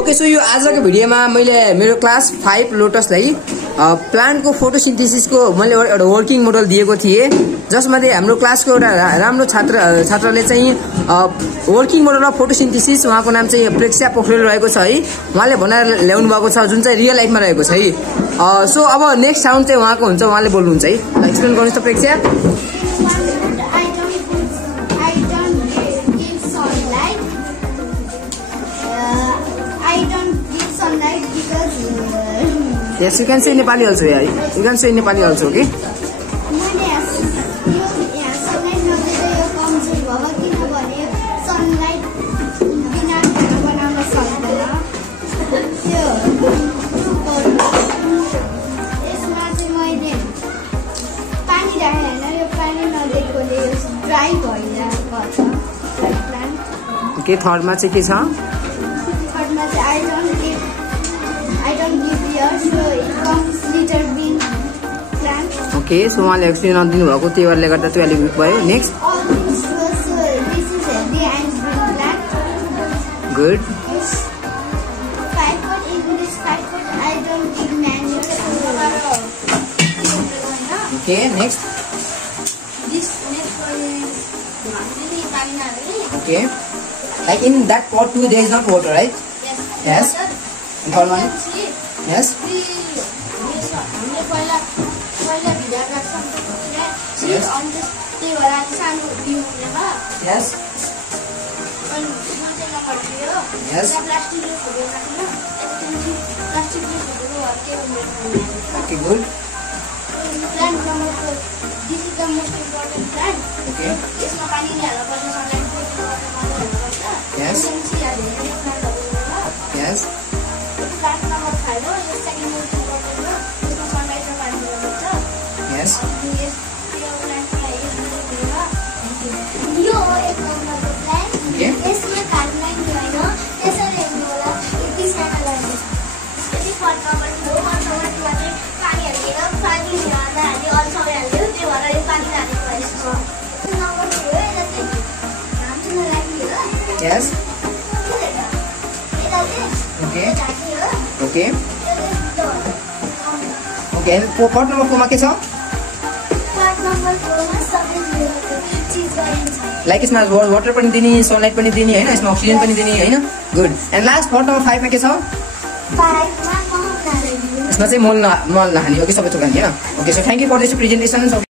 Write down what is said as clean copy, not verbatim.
Okay so यो आजको भिडियोमा मैले मेरो क्लास 5 लोटसलाई प्लान्टको फोटोसिन्थेसिसको मैले एउटा वर्किङ मोडल दिएको थिएँ, जसमध्ये हाम्रो क्लासको एउटा राम्रो छात्रले चाहिँ वर्किङ मोडल अफ फोटोसिन्थेसिस, उहाँको नाम चाहिँ प्रेक्षा पोखरेल रहेको छ है। उहाँले बनाएर ल्याउनु भएको छ, जुन चाहिँ रियल लाइफमा रहेको छ है। सो अब नेक्स्ट साउन्ड चाहिँ उहाँको हुन्छ, उहाँले बोल्नुहुन्छ है। एक्सप्लेन गर्नुहोस् त प्रेक्षा। Yes, you can say Nepali also. Yeah, you can say Nepali also. Okay. Okay, third ma चाहिँ के छ? Third ma चाहिँ I don't give years, so it comes liter bean plant. Okay, so उहाँले explain नदिनु भएको त्यही भएर गर्दा 12 विक भयो। Next all things was this is healthy and green plant. Good. 5 foot English 5 foot I don't give manure. Okay, next. This next one Okay. Like in that pot too, there is not water, right? yes. Third one. Yes. Yes. Yes. Yes. Okay, good. Plant number 4. This is the most important plant. Okay. Yes. Yes. Plant number 5. This second most important. This sunlight Yes. यो एक नम्बरको plant Okay. यसमा carbon छैन, त्यसैले होला यति सानो लाग्छ। यदि फर्स्ट नम्बर 2 मा चाहिँ पानी हालेर पानी हाल्दा अल सबै हाल्यो, त्यो भएर यो पानी हालेको भएछ। नम्बर 2 हो, यसले चाहिँ हाम्रो लागि हो। Yes. Okay. Okay. Okay. Pot number 4 मा के छ? Part number 4 मा सबै चीज गरिन्छ। लाइक इसमा वाटर पनि दिने, सनलाइट पनि दिने हैन, यसमा अक्सिजन पनि दिने हैन। Good. And last pot number 5 मा के छ? 5 मा मल हाल्नु। यसमा चाहिँ मल नहाल्ने हो कि सबै थोक हाल्ने हैन। Okay, so thank you for this presentation.